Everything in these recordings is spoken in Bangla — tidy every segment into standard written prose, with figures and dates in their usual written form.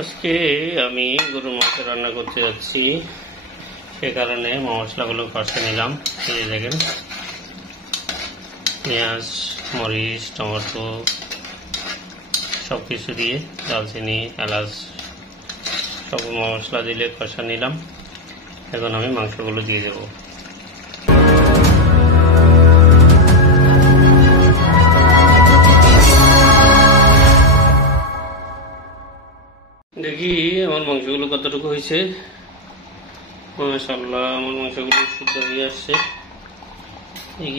আজকে আমি গরুর মাংস রান্না করতে যাচ্ছি, সে কারণে মশলাগুলো কষে নিলাম। এই দেখেন, পেঁয়াজ, মরিচ, টমেটো সব কিছু দিয়ে, দালচিনি, এলাচ সব মশলা দিলে কষা নিলাম। এখন আমি মাংসগুলো দিয়ে দেবো। দেখি আমার মাংসগুলো কতটুকু হয়েছে। মাশাআল্লাহ, আমার মাংসগুলো শুদ্ধ হয়ে আসছে।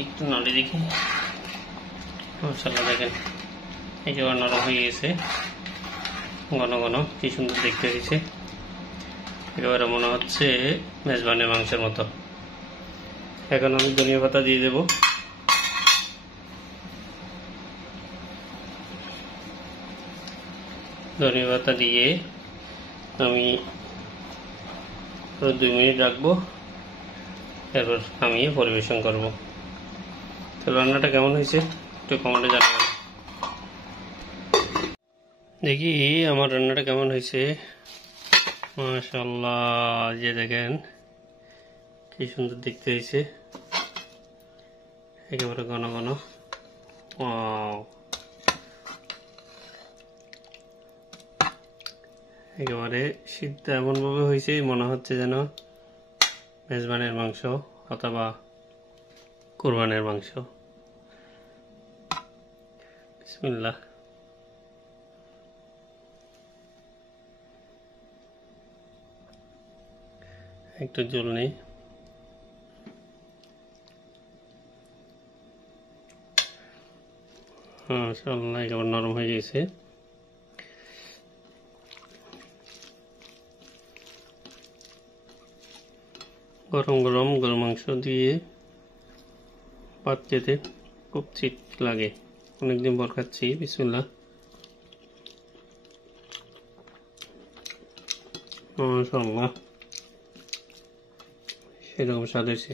একটু নাড়ি দেখি। মাশাআল্লাহ, দেখেন একেবারে নরম হয়ে গেছে, ঘন ঘন, কি সুন্দর দেখতে হয়েছে। একেবারে মনে হচ্ছে মেজবানের মাংসের মতো। এখন আমি ধনিয়া পাতা দিয়ে দেব। ধনিয়া পাতা দিয়ে আমি 2 মিনিট রাখবো, এরপর আমি পরিবেশন করব। তো রান্নাটা কেমন হয়েছে একটু কমেন্টে জানাবেন। দেখি আমার রান্নাটা কেমন হয়েছে। মাশাআল্লাহ, যে দেখেন কি সুন্দর দেখতে হয়েছে, একেবারে ঘন ঘন। একেবারে সিদ্ধ এমনভাবে হয়েছে মনে হচ্ছে যেন মেজবানের মাংস অথবা কুরবানের মাংস। বিসমিল্লাহ। একটু জল নেই। মাশাআল্লাহ, একেবারে নরম হয়ে গেছে। গরম গরম গরুর মাংস দিয়ে ভাত খেতে খুব ঠিক লাগে। অনেকদিন পর খাচ্ছি। বিসমিল্লাহ। মাশাআল্লাহ, সেরকম স্বাদ হয়েছে।